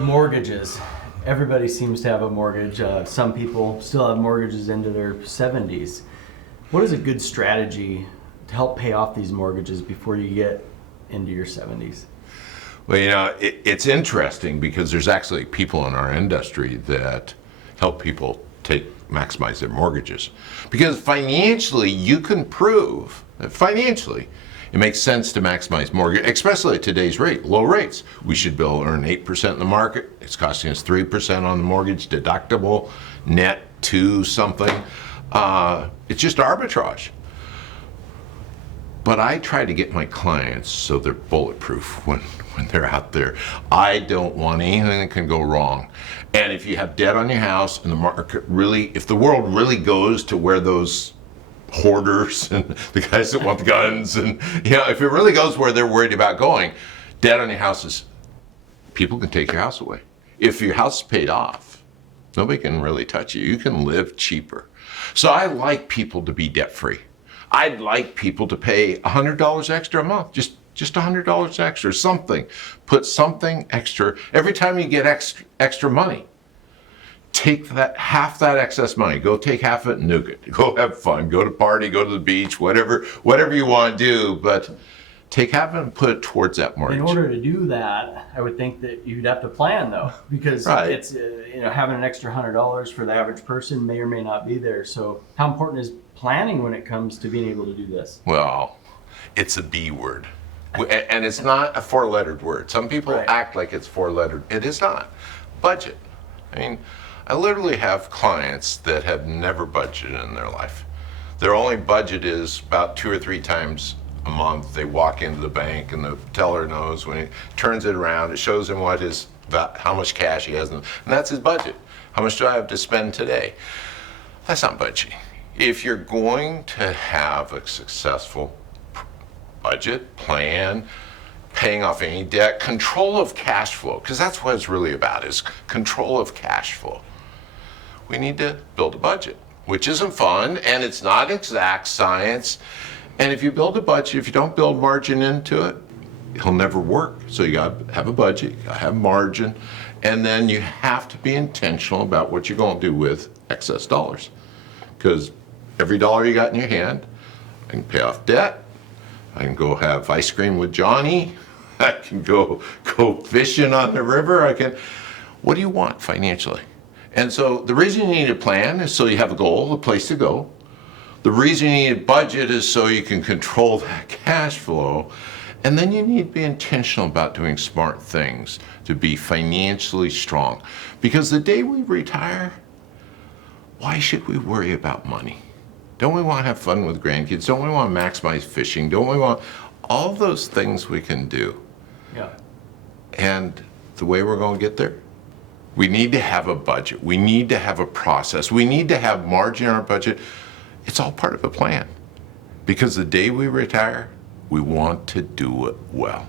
Mortgages. Everybody seems to have a mortgage. Some people still have mortgages into their 70s. What is a good strategy to help pay off these mortgages before you get into your 70s? Well, it's interesting because there's actually people in our industry that help people maximize their mortgages. Because financially, you can prove that financially it makes sense to maximize mortgage, especially at today's rate, low rates. We should be able to earn 8% in the market. It's costing us 3% on the mortgage deductible, net 2 something. It's just arbitrage. But I try to get my clients so they're bulletproof when they're out there. I don't want anything that can go wrong. And if you have debt on your house and the market really, if the world really goes to where those hoarders and the guys that want the guns and, if it really goes where they're worried about going, debt on your house is, people can take your house away. If your house is paid off, nobody can really touch you. You can live cheaper. So I like people to be debt free. I'd like people to pay $100 extra a month, just $100 extra, something. Put something extra. Every time you get extra money, take half that excess money. Go take half of it and nuke it. Go have fun. Go to party. Go to the beach. Whatever you want to do, but take half of it and put it towards that mortgage. In order to do that, I would think that you'd have to plan though, because it's having an extra $100 for the average person may or may not be there. So how important is planning when it comes to being able to do this? Well, it's a B word. And it's not a 4-lettered word. Some people act like it's 4-lettered. It is not. Budget. I mean, I literally have clients that have never budgeted in their life. Their only budget is about 2 or 3 times a month. They walk into the bank and the teller knows when he turns it around, it shows him how much cash he has, and that's his budget. How much do I have to spend today? That's not budgeting. If you're going to have a successful budget, plan, paying off any debt, control of cash flow, because that's what it's really about, is control of cash flow. We need to build a budget, which isn't fun, and it's not exact science. And if you build a budget, if you don't build margin into it, it'll never work. So you gotta have a budget, you gotta have margin, and then you have to be intentional about what you're gonna do with excess dollars. Because every dollar you got in your hand, I can pay off debt, I can go have ice cream with Johnny, I can go fishing on the river, what do you want financially? And so the reason you need a plan is so you have a goal, a place to go. The reason you need a budget is so you can control that cash flow. And then you need to be intentional about doing smart things to be financially strong. Because the day we retire, why should we worry about money? Don't we want to have fun with grandkids? Don't we want to maximize fishing? Don't we want all those things we can do? Yeah. And the way we're going to get there, we need to have a budget. We need to have a process. We need to have margin in our budget. It's all part of a plan. Because the day we retire, we want to do it well.